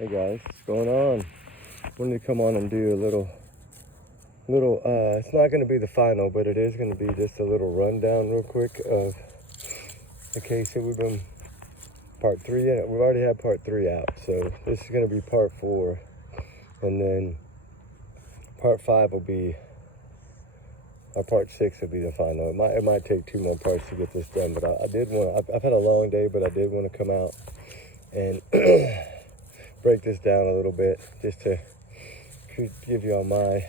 Hey guys, what's going on? Wanted to come on and do a little, it's not going to be the final, but it is going to be just a little rundown real quick of the case that we've been part 3 in. We've already had part 3 out, so this is going to be part 4, and then part 5 will be, or part 6 will be the final. It might take 2 more parts to get this done, but I did want to, I've had a long day, but I did want to come out and break this down a little bit just to give y'all my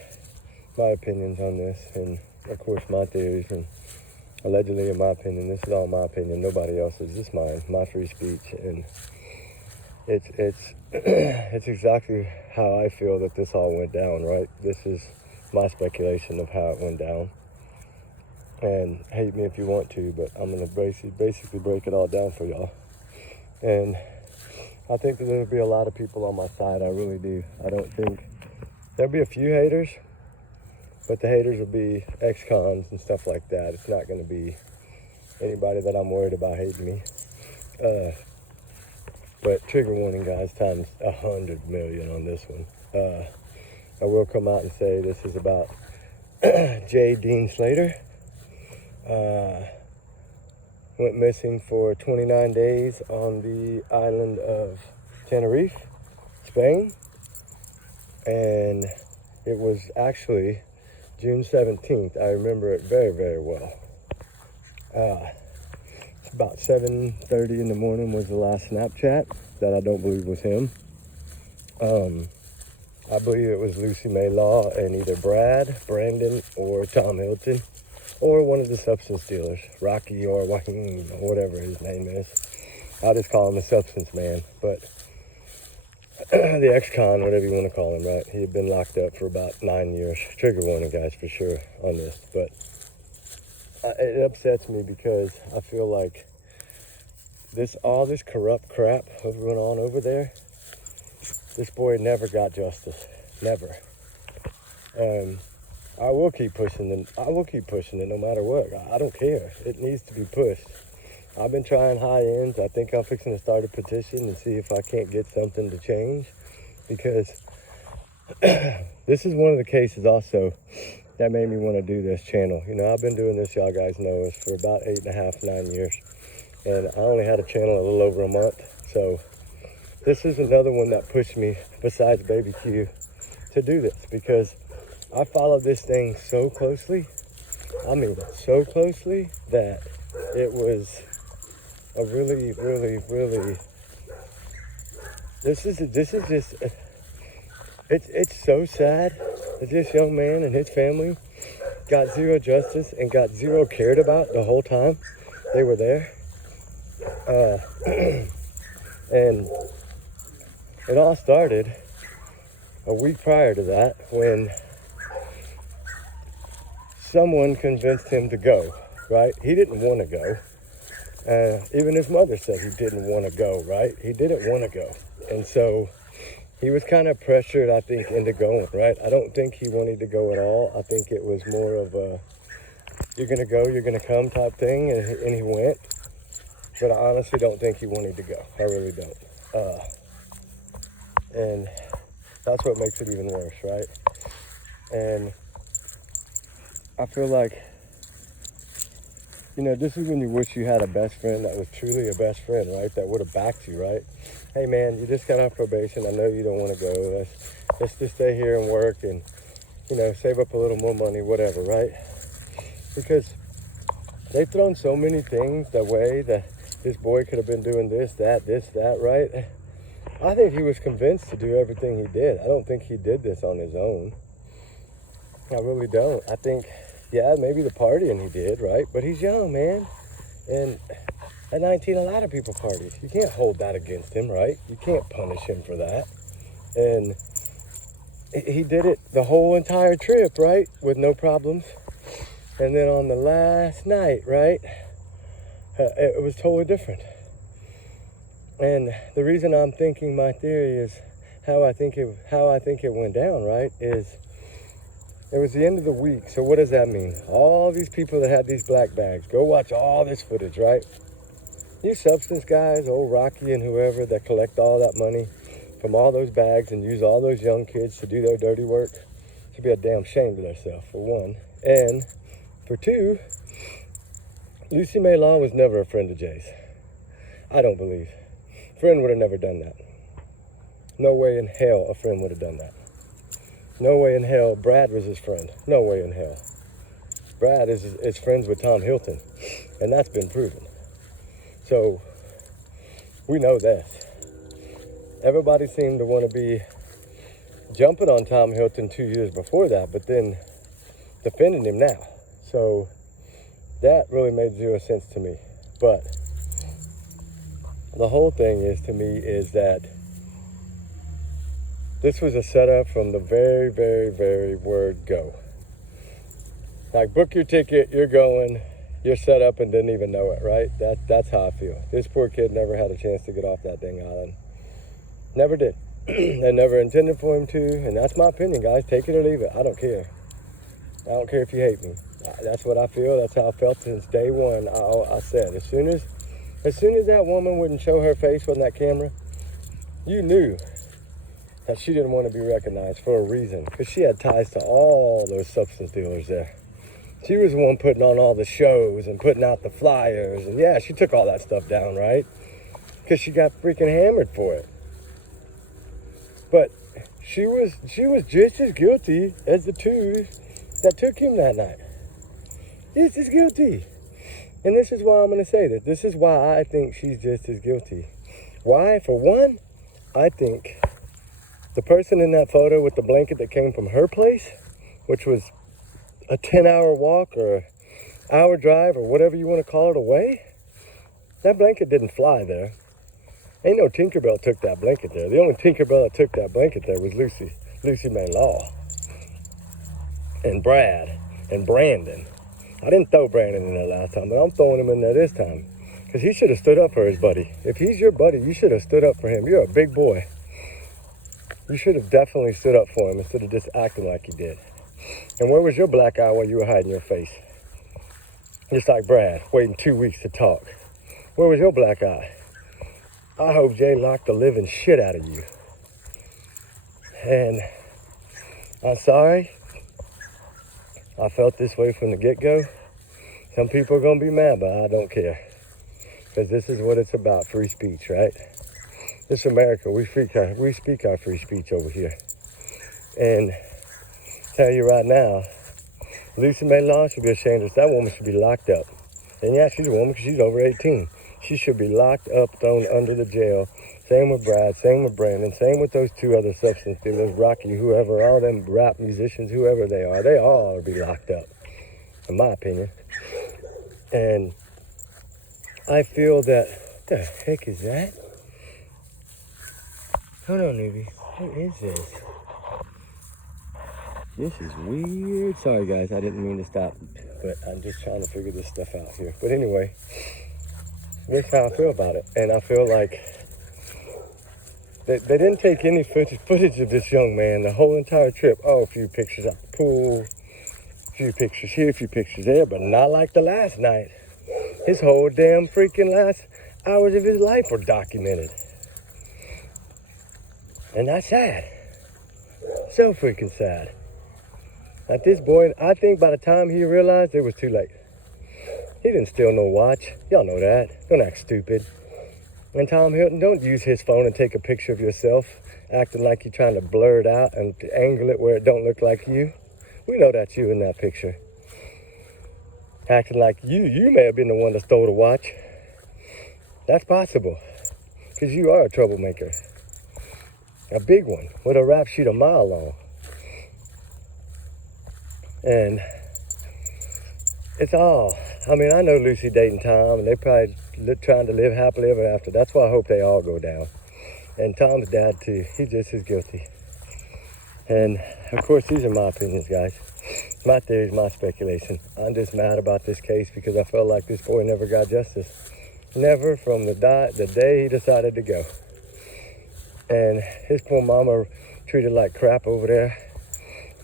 opinions on this, and of course my theories, and allegedly in my opinion, this is all my opinion, nobody else's. This is mine, my free speech, and it's it's exactly how I feel that this all went down, right? This is my speculation of how it went down, and hate me if you want to, but I'm gonna basically break it all down for y'all. And I think that there'll be a lot of people on my side. I really do. I don't think there'll be a few haters, but the haters will be ex-cons and stuff like that. It's not going to be anybody that I'm worried about hating me. But trigger warning, guys, times 100 million on this one. I will come out and say this is about J. Dean Slater. Went missing for 29 days on the island of Tenerife, Spain. And it was actually June 17th. I remember it very, very well. About 7:30 in the morning was the last Snapchat that I don't believe was him. I believe it was Lucy May Law and either Brandon, or Tom Hilton, or one of the substance dealers, Rocky or Joaquin, or whatever his name is. I'll just call him the substance man, but the ex-con, whatever you want to call him, right? He had been locked up for about 9 years. Trigger warning, guys, for sure on this. But it upsets me because I feel like all this corrupt crap going on over there, this boy never got justice. Never. I will keep pushing it no matter what. I don't care. It needs to be pushed. I've been trying high ends. I think I'm fixing to start a petition and see if I can't get something to change, because this is one of the cases also that made me want to do this channel. You know, I've been doing this, y'all guys know, is for about 8.5, 9 years. And I only had a channel a little over a month. So this is another one that pushed me, besides Baby Q, to do this, because I followed this thing so closely. I mean, so closely that it was a really, this is just, it's so sad that this young man and his family got zero justice and got zero cared about the whole time they were there. And it all started a week prior to that when someone convinced him to go, right? He didn't want to go. Even his mother said he didn't want to go, right? He didn't want to go. And so he was kind of pressured, I think, into going, right? I don't think he wanted to go at all. I think it was more of a, you're going to go, you're going to come type thing, and he went. But I honestly don't think he wanted to go. I really don't. And that's what makes it even worse, right? And I feel like, you know, this is when you wish you had a best friend that was truly a best friend, right? That would have backed you, right? Hey man, you just got off probation. I know you don't want to go. Let's just stay here and work and, you know, save up a little more money, whatever, right? Because they've thrown so many things the way that this boy could have been doing this, that, right? I think he was convinced to do everything he did. I don't think he did this on his own. I really don't. I think, yeah, maybe the partying he did, right? But he's young, man. And at 19, a lot of people party. You can't hold that against him, right? You can't punish him for that. And he did it the whole entire trip, right? With no problems. And then on the last night, right? It was totally different. And the reason I'm thinking my theory is how I think it went down, right? Is it was the end of the week. So what does that mean? All these people that had these black bags, go watch all this footage, right? These substance guys, old Rocky and whoever that collect all that money from all those bags and use all those young kids to do their dirty work should be a damn shame to themselves, for one. And for two, Lucy May Law was never a friend of Jay's. I don't believe. Friend would have never done that. No way in hell a friend would have done that. No way in hell Brad was his friend. No way in hell. Brad is friends with Tom Hilton, and that's been proven. So we know this. Everybody seemed to want to be jumping on Tom Hilton 2 years before that, but then defending him now. So that really made zero sense to me. But the whole thing is, to me, is that this was a setup from the very, very, very word go. Like, book your ticket, you're going, you're set up and didn't even know it, right? That's how I feel. This poor kid never had a chance to get off that dang island. Never did. They never intended for him to, and that's my opinion, guys. Take it or leave it. I don't care. I don't care if you hate me. That's what I feel. That's how I felt since day one. I said, as soon as that woman wouldn't show her face on that camera, you knew that she didn't want to be recognized for a reason, because she had ties to all those substance dealers there. She was the one putting on all the shows and putting out the flyers, and yeah, she took all that stuff down, right? Because she got freaking hammered for it. But she was just as guilty as the two that took him that night. Just as guilty. And this is why I'm going to say this. This is why I think she's just as guilty. Why? For one, I think the person in that photo with the blanket that came from her place, which was a 10-hour walk or hour drive or whatever you want to call it away, that blanket didn't fly there. Ain't no Tinkerbell took that blanket there. The only Tinkerbell that took that blanket there was Lucy May Law. And Brad and Brandon. I didn't throw Brandon in there last time, but I'm throwing him in there this time. Because he should have stood up for his buddy. If he's your buddy, you should have stood up for him. You're a big boy. You should have definitely stood up for him instead of just acting like you did. And where was your black eye while you were hiding your face? Just like Brad, waiting 2 weeks to talk. Where was your black eye? I hope Jay locked the living shit out of you. And I'm sorry. I felt this way from the get-go. Some people are going to be mad, but I don't care. Because this is what it's about, free speech, right? This America, we speak our free speech over here. And tell you right now, Lucy May Law should be ashamed of that woman should be locked up. And yeah, she's a woman because she's over 18. She should be locked up, thrown under the jail. Same with Brad, same with Brandon, same with those two other substance dealers, Rocky, whoever, all them rap musicians, whoever they all ought to be locked up, in my opinion. And I feel that, what the heck is that? Hold on, newbie. What is this? This is weird. Sorry, guys, I didn't mean to stop, but I'm just trying to figure this stuff out here. But anyway, that's how I feel about it. And I feel like they didn't take any footage of this young man the whole entire trip. Oh, a few pictures at the pool, a few pictures here, a few pictures there, but not like the last night. His whole damn freaking last hours of his life were documented. And that's sad. So freaking sad. At this point, I think by the time he realized, it was too late. He didn't steal no watch. Y'all know that. Don't act stupid. And Tom Hilton, don't use his phone and take a picture of yourself, acting like you're trying to blur it out and angle it where it don't look like you. We know that's you in that picture. Acting like you may have been the one that stole the watch. That's possible, because you are a troublemaker. A big one, with a rap sheet a mile long. And it's all, I mean, I know Lucy dating Tom, and they probably trying to live happily ever after. That's why I hope they all go down. And Tom's dad too, he's just as guilty. And of course, these are my opinions, guys. My theories, my speculation. I'm just mad about this case because I felt like this boy never got justice. Never, from the day he decided to go. And his poor mama treated like crap over there.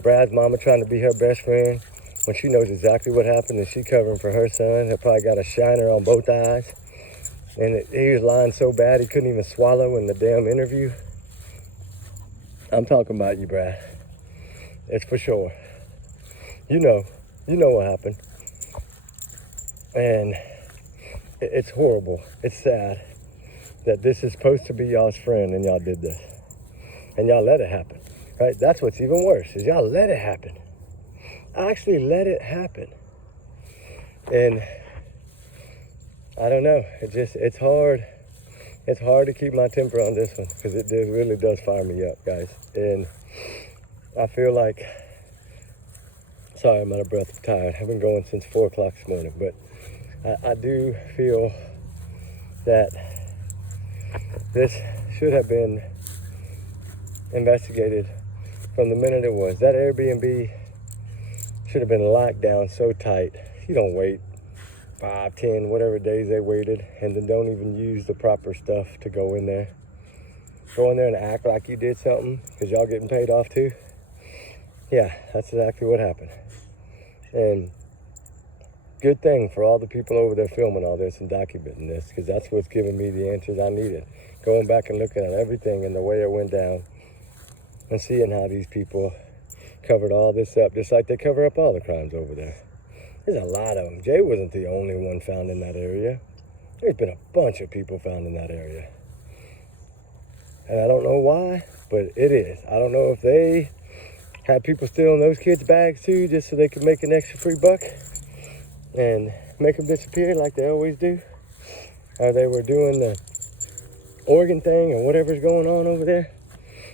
Brad's mama trying to be her best friend when she knows exactly what happened and she covering for her son. He probably got a shiner on both eyes. And he was lying so bad he couldn't even swallow in the damn interview. I'm talking about you, Brad. It's for sure. You know what happened. And it's horrible. It's sad that this is supposed to be y'all's friend and y'all did this. And y'all let it happen, right? That's what's even worse, is y'all let it happen. Actually let it happen. And I don't know, it's hard. It's hard to keep my temper on this one because it really does fire me up, guys. And I feel like, sorry, I'm out of breath, I'm tired. I've been going since 4 o'clock this morning, but I do feel that this should have been investigated from the minute it was. That Airbnb should have been locked down so tight. You don't wait 5, 10, whatever days they waited, and then don't even use the proper stuff to go in there. Go in there and act like you did something because y'all getting paid off too. Yeah, that's exactly what happened. And good thing for all the people over there filming all this and documenting this, because that's what's giving me the answers I needed. Going back and looking at everything and the way it went down and seeing how these people covered all this up, just like they cover up all the crimes over there. There's a lot of them. Jay wasn't the only one found in that area. There's been a bunch of people found in that area. And I don't know why, but it is. I don't know if they had people stealing those kids' bags too, just so they could make an extra free buck and make them disappear like they always do. Or they were doing the Oregon thing or whatever's going on over there.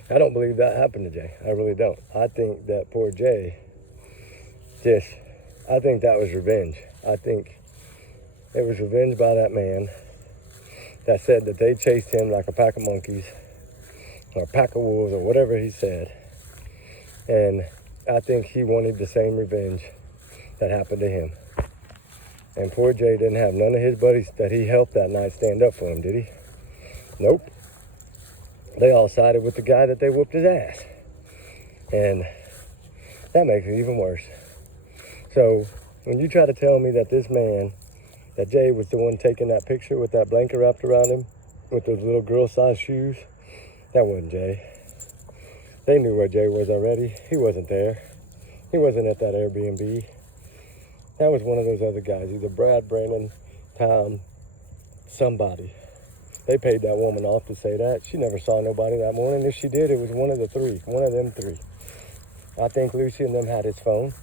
I don't believe that happened to Jay. I really don't. I think that poor Jay I think that was revenge. I think it was revenge by that man that said that they chased him like a pack of monkeys or a pack of wolves or whatever he said. And I think he wanted the same revenge that happened to him. And poor Jay didn't have none of his buddies that he helped that night stand up for him, did he? Nope. They all sided with the guy that they whooped his ass. And that makes it even worse. So when you try to tell me that this man, that Jay was the one taking that picture with that blanket wrapped around him with those little girl-sized shoes, that wasn't Jay. They knew where Jay was already. He wasn't there. He wasn't at that Airbnb. That was one of those other guys, either Brad, Brandon, Tom, somebody. They paid that woman off to say that. She never saw nobody that morning. If she did, it was one of them three. I think Lucy and them had his phone.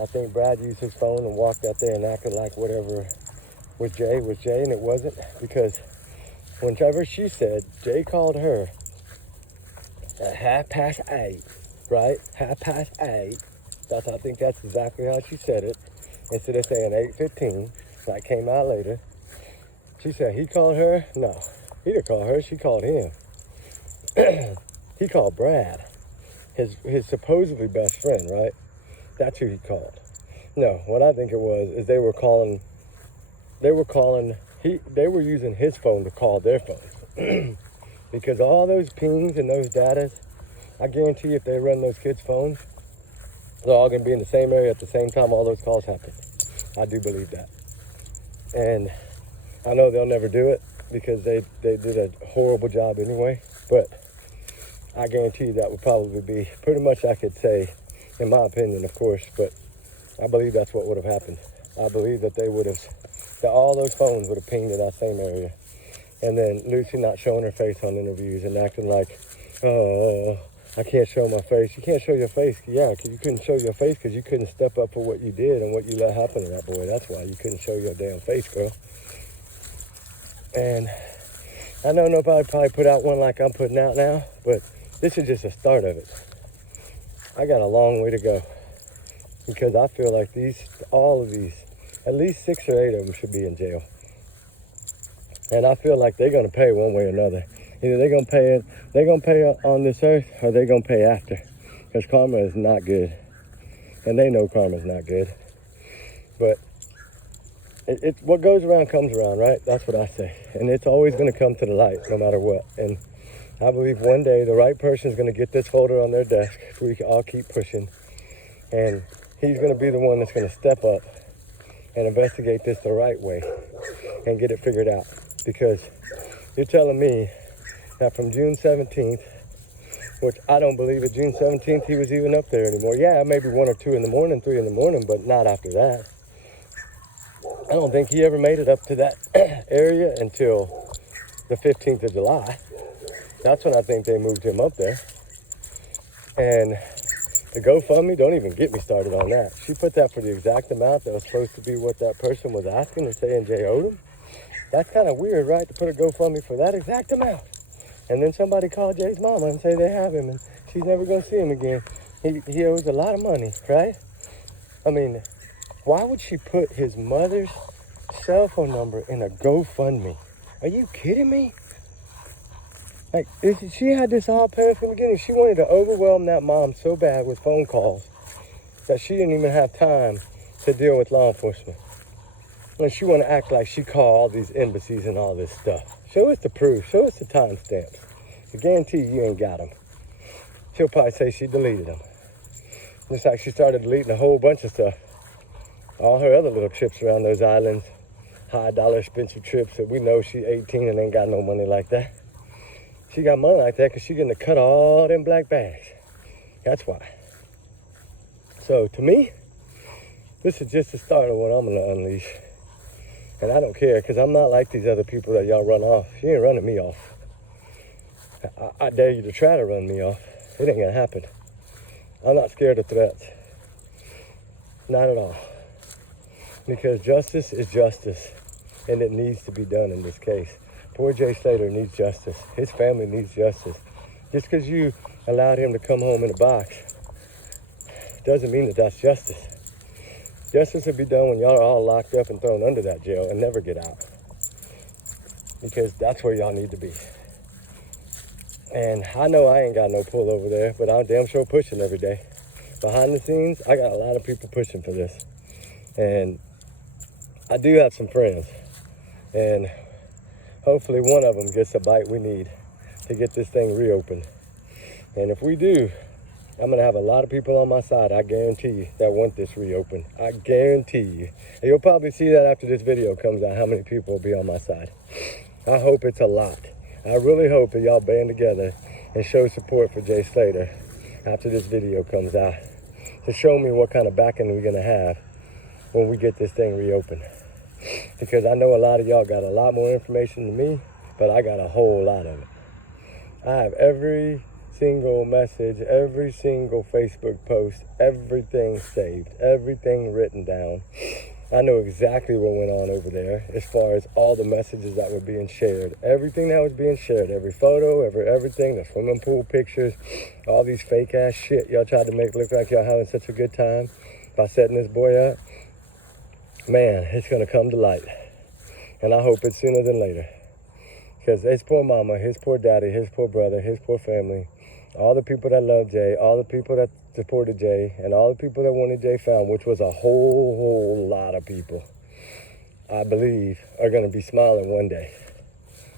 I think Brad used his phone and walked out there and acted like whatever was Jay, and it wasn't. Because whenever she said, Jay called her at 8:30, right? 8:30. I think that's exactly how she said it. Instead of saying 8:15, like came out later. She said, he called her? No, he didn't call her, she called him. He called Brad, his supposedly best friend, right? That's who he called. No, what I think it was is they were using his phone to call their phones. Because all those pings and those datas, I guarantee if they run those kids' phones, they're all gonna be in the same area at the same time all those calls happen. I do believe that. And I know they'll never do it because they did a horrible job anyway, but I guarantee you that would probably be pretty much, I could say, in my opinion, of course, but I believe that's what would have happened. I believe that that all those phones would have pinged in that same area. And then Lucy not showing her face on interviews and acting like, oh, I can't show my face. You can't show your face. Yeah, because you couldn't show your face because you couldn't step up for what you did and what you let happen to that boy. That's why you couldn't show your damn face, girl. And I know nobody probably put out one like I'm putting out now, but this is just the start of it. I got a long way to go because I feel like all of these, at least 6 or 8 of them should be in jail. And I feel like they're gonna pay one way or another. Either they're gonna pay on this earth or they're gonna pay after. Because karma is not good. And they know karma is not good. But what goes around comes around, right? That's what I say. And it's always gonna come to the light no matter what. And I believe one day the right person is gonna get this folder on their desk if we all keep pushing. And he's gonna be the one that's gonna step up and investigate this the right way and get it figured out. Because you're telling me that from June 17th which I don't believe at June 17th he was even up there anymore. Yeah, maybe 1 or 2 in the morning, 3 in the morning, but not after that. I don't think he ever made it up to that area until the 15th of July. That's when I think they moved him up there. And the GoFundMe, don't even get me started on that. She put that for the exact amount that was supposed to be what that person was asking or saying Jay owed him. That's kind of weird, right? To put a GoFundMe for that exact amount. And then somebody called Jay's mama and say they have him and she's never going to see him again. He owes a lot of money, right? I mean, why would she put his mother's cell phone number in a GoFundMe? Are you kidding me? Like, she had this all planned from the beginning. She wanted to overwhelm that mom so bad with phone calls that she didn't even have time to deal with law enforcement. And she want to act like she called all these embassies and all this stuff. Show us the proof. Show us the timestamps. I guarantee you ain't got them. She'll probably say she deleted them. Just like she started deleting a whole bunch of stuff. All her other little trips around those islands. High dollar expensive trips that we know she's 18 and ain't got no money like that. She got money like that because she getting to cut all them black bags. That's why. So to me, this is just the start of what I'm going to unleash. And I don't care because I'm not like these other people that y'all run off. She ain't running me off. I dare you to try to run me off. It ain't going to happen. I'm not scared of threats. Not at all. Because justice is justice. And it needs to be done in this case. Poor Jay Slater needs justice. His family needs justice. Just because you allowed him to come home in a box doesn't mean that that's justice. Justice will be done when y'all are all locked up and thrown under that jail and never get out. Because that's where y'all need to be. And I know I ain't got no pull over there, but I'm damn sure pushing every day. Behind the scenes, I got a lot of people pushing for this. And I do have some friends. And hopefully one of them gets the bite we need to get this thing reopened. And if we do, I'm going to have a lot of people on my side, I guarantee you, that want this reopened. I guarantee you. And you'll probably see that after this video comes out, how many people will be on my side. I hope it's a lot. I really hope that y'all band together and show support for Jay Slater after this video comes out to show me what kind of backing we're going to have when we get this thing reopened. Because I know a lot of y'all got a lot more information than me, but I got a whole lot of it. I have every single message, every single Facebook post, everything saved, everything written down. I know exactly what went on over there as far as all the messages that were being shared, everything that was being shared, every photo, everything, the swimming pool pictures, all these fake ass shit y'all tried to make look like y'all having such a good time by setting this boy up. Man, it's gonna come to light. And I hope it's sooner than later. Because his poor mama, his poor daddy, his poor brother, his poor family, all the people that love Jay, all the people that supported Jay, and all the people that wanted Jay found, which was a whole lot of people, I believe are going to be smiling one day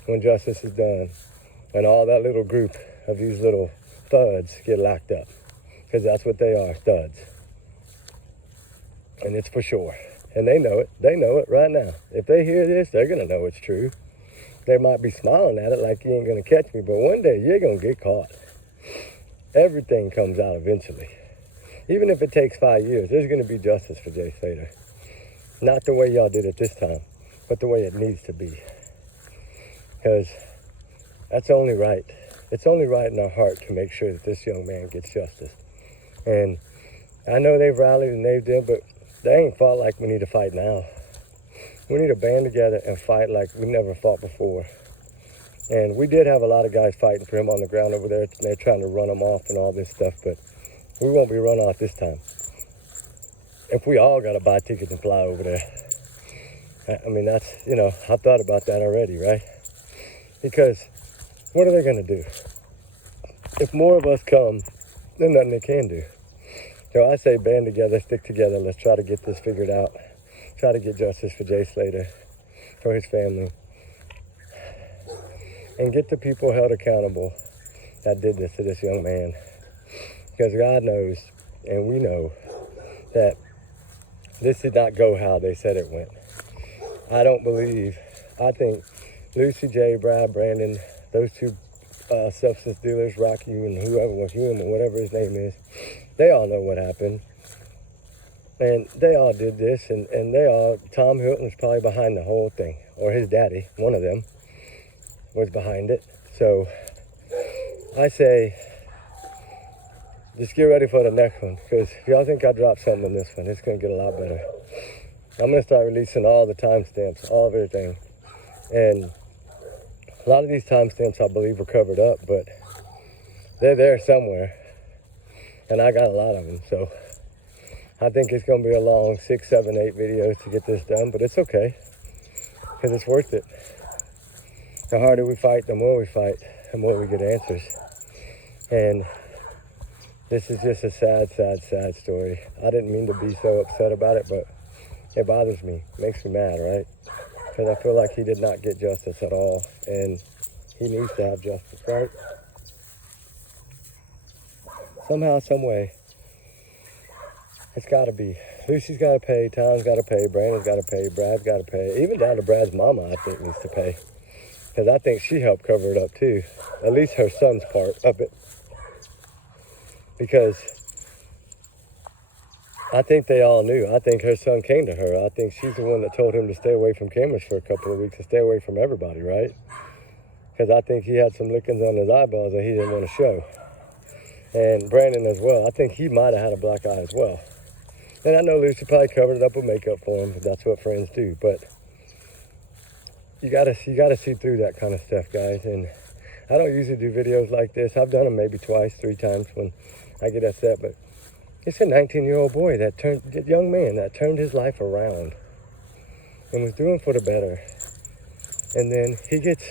when justice is done and all that little group of these little thuds get locked up. Because that's what they are, thuds. And it's for sure. And they know it. They know it right now. If they hear this, they're going to know it's true. They might be smiling at it like you ain't going to catch me, but one day you're going to get caught. Everything comes out eventually. Even if it takes 5 years, there's going to be justice for Jay Slater. Not the way y'all did it this time, but the way it needs to be. Because that's only right. It's only right in our heart to make sure that this young man gets justice. And I know they've rallied and they've done, but they ain't fought like we need to fight now. We need to band together and fight like we never fought before. And we did have a lot of guys fighting for him on the ground over there. They're trying to run him off and all this stuff, but we won't be run off this time. If we all got to buy tickets and fly over there. I mean, that's, you know, I've thought about that already, right? Because what are they going to do? If more of us come, there's nothing they can do. So I say band together, stick together. Let's try to get this figured out. Try to get justice for Jay Slater, for his family. And get the people held accountable that did this to this young man. Because God knows, and we know, that this did not go how they said it went. I think Lucy, Jay, Brad, Brandon, those two substance dealers, Rocky and whoever was him or whatever his name is. They all know what happened. And they all did this, and Tom Hilton was probably behind the whole thing. Or his daddy, one of them, was behind it. So I say, just get ready for the next one. Because if y'all think I dropped something in this one, it's going to get a lot better. I'm going to start releasing all the timestamps, all of everything. And a lot of these timestamps I believe were covered up, but they're there somewhere. And I got a lot of them, so I think it's going to be a long 6, 7, 8 videos to get this done, but it's okay, because it's worth it. The harder we fight, the more we fight, the more we get answers. And this is just a sad, sad, sad story. I didn't mean to be so upset about it, but it bothers me. It makes me mad, right? Because I feel like he did not get justice at all, and he needs to have justice, right? Somehow, some way, it's got to be. Lucy's got to pay, Tom's got to pay, Brandon's got to pay, Brad's got to pay. Even down to Brad's mama, I think, needs to pay. Because I think she helped cover it up, too. At least her son's part of it. Because I think they all knew. I think her son came to her. I think she's the one that told him to stay away from cameras for a couple of weeks and stay away from everybody, right? Because I think he had some lickings on his eyeballs that he didn't want to show. And Brandon as well. I think he might have had a black eye as well. And I know Lucy probably covered it up with makeup for him, but that's what friends do. But you gotta see through that kind of stuff, guys. And I don't usually do videos like this. I've done them maybe twice, 3 times when I get upset. But it's a 19-year-old boy young man that turned his life around and was doing for the better. And then he gets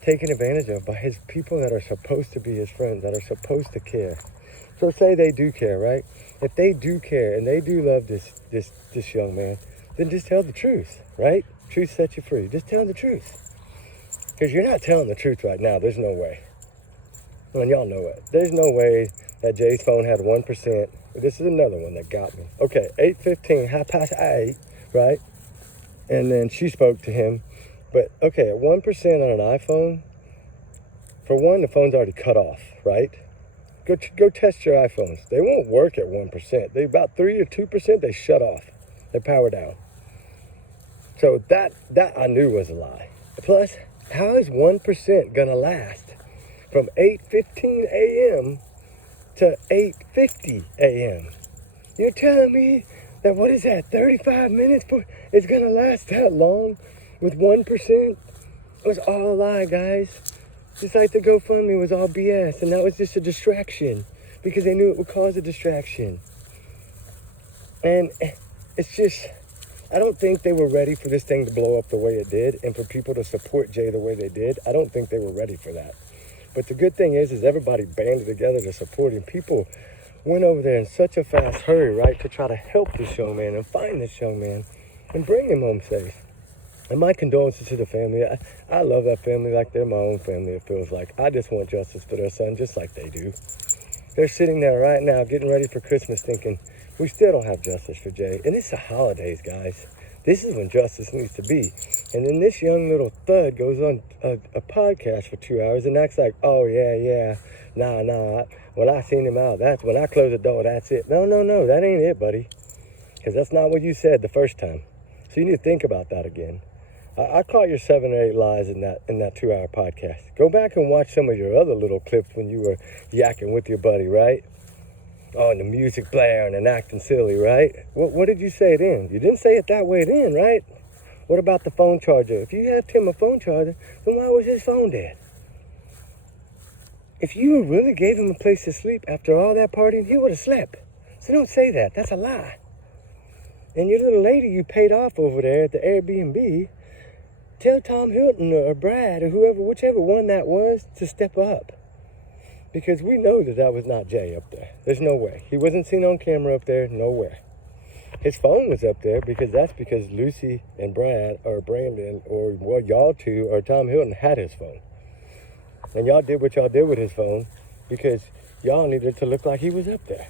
taken advantage of by his people that are supposed to be his friends, that are supposed to care. So say they do care, right? If they do care and they do love this young man, then just tell the truth, right? Truth sets you free. Just tell the truth. Because you're not telling the truth right now. There's no way. And y'all know it. There's no way that Jay's phone had 1%. This is another one that got me. Okay, 8:15, 8:30, right? And then she spoke to him. But, okay, at 1% on an iPhone, for one, the phone's already cut off, right? Go test your iPhones. They won't work at 1%. They about 3 or 2%, they shut off. They power down. So that I knew was a lie. Plus, how is 1% going to last from 8:15 a.m. to 8:50 a.m.? You're telling me that, what is that, 35 minutes? It's going to last that long? With 1%, it was all a lie, guys. Just like the GoFundMe was all BS, and that was just a distraction because they knew it would cause a distraction. And it's just, I don't think they were ready for this thing to blow up the way it did and for people to support Jay the way they did. I don't think they were ready for that. But the good thing is everybody banded together to support him. People went over there in such a fast hurry, right, to try to help this young man and find this young man and bring him home safe. And my condolences to the family. I love that family like they're my own family, it feels like. I just want justice for their son, just like they do. They're sitting there right now getting ready for Christmas thinking, we still don't have justice for Jay. And it's the holidays, guys. This is when justice needs to be. And then this young little thud goes on a podcast for 2 hours and acts like, oh, yeah, nah. When I seen him out, that's when I close the door, that's it. No, that ain't it, buddy. Because that's not what you said the first time. So you need to think about that again. I caught your 7 or 8 lies in that 2-hour podcast. Go back and watch some of your other little clips when you were yakking with your buddy, right? Oh, and the music blaring and acting silly, right? What did you say then? You didn't say it that way then, right? What about the phone charger? If you had Tim a phone charger, then why was his phone dead? If you really gave him a place to sleep after all that partying, he would have slept. So don't say that. That's a lie. And your little lady you paid off over there at the Airbnb, tell Tom Hilton or Brad or whoever, whichever one that was, to step up. Because we know that was not Jay up there. There's no way. He wasn't seen on camera up there. No way. His phone was up there because Lucy and Brad or Brandon or, well, y'all two or Tom Hilton had his phone. And y'all did what y'all did with his phone because y'all needed to look like he was up there.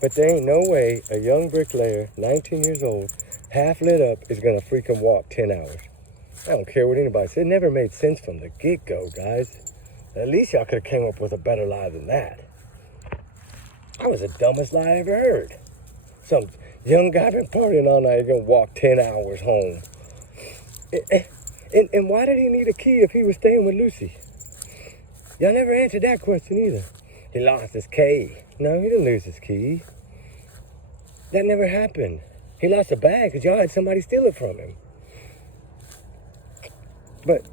But there ain't no way a young bricklayer, 19 years old, half lit up, is going to freaking walk 10 hours. I don't care what anybody says. It never made sense from the get-go, guys. At least y'all could have came up with a better lie than that. That was the dumbest lie I ever heard. Some young guy been partying all night, gonna walk 10 hours home. And why did he need a key if he was staying with Lucy? Y'all never answered that question either. He lost his key. No, he didn't lose his key. That never happened. He lost a bag because y'all had somebody steal it from him. But,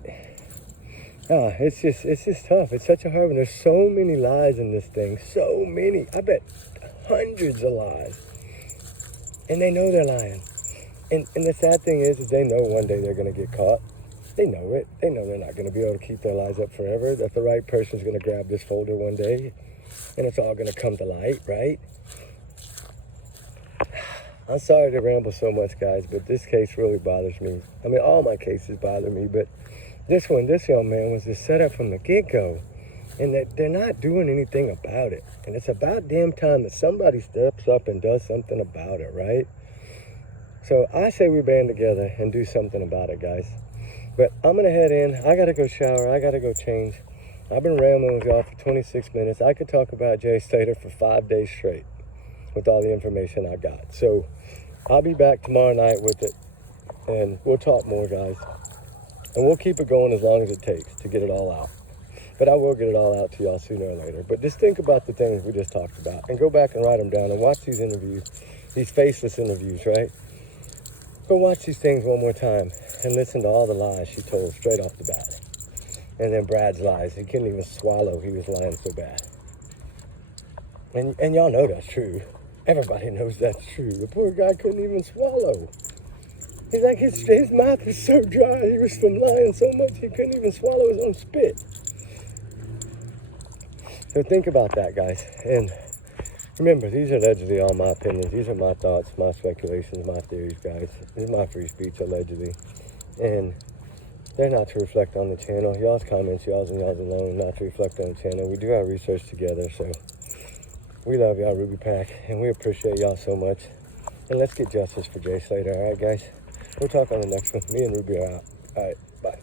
it's just tough. It's such a hard one. There's so many lies in this thing. So many. I bet hundreds of lies. And they know they're lying. And the sad thing is they know one day they're going to get caught. They know it. They know they're not going to be able to keep their lies up forever. That the right person's going to grab this folder one day. And it's all going to come to light, right? I'm sorry to ramble so much, guys, but this case really bothers me. I mean, all my cases bother me, but this young man was just set up from the get-go. And that they're not doing anything about it. And it's about damn time that somebody steps up and does something about it, right? So I say we band together and do something about it, guys. But I'm going to head in. I got to go shower. I got to go change. I've been rambling with y'all for 26 minutes. I could talk about Jay Slater for 5 days straight with all the information I got. So I'll be back tomorrow night with it. And we'll talk more, guys. And we'll keep it going as long as it takes to get it all out. But I will get it all out to y'all sooner or later. But just think about the things we just talked about. And go back and write them down and watch these interviews. These faceless interviews, right? Go watch these things one more time. And listen to all the lies she told straight off the bat. And then Brad's lies. He couldn't even swallow. He was lying so bad. And y'all know that's true. Everybody knows that's true. The poor guy couldn't even swallow. He's like, his mouth was so dry. He was from lying so much he couldn't even swallow his own spit. So think about that, guys. And remember, these are allegedly all my opinions. These are my thoughts, my speculations, my theories, guys. This is my free speech, allegedly. And they're not to reflect on the channel. Y'all's comments, y'all's alone, not to reflect on the channel. We do our research together, so we love y'all, Ruby Pack, and we appreciate y'all so much. And let's get justice for Jay Slater, all right, guys? We'll talk on the next one. Me and Ruby are out. All right, bye.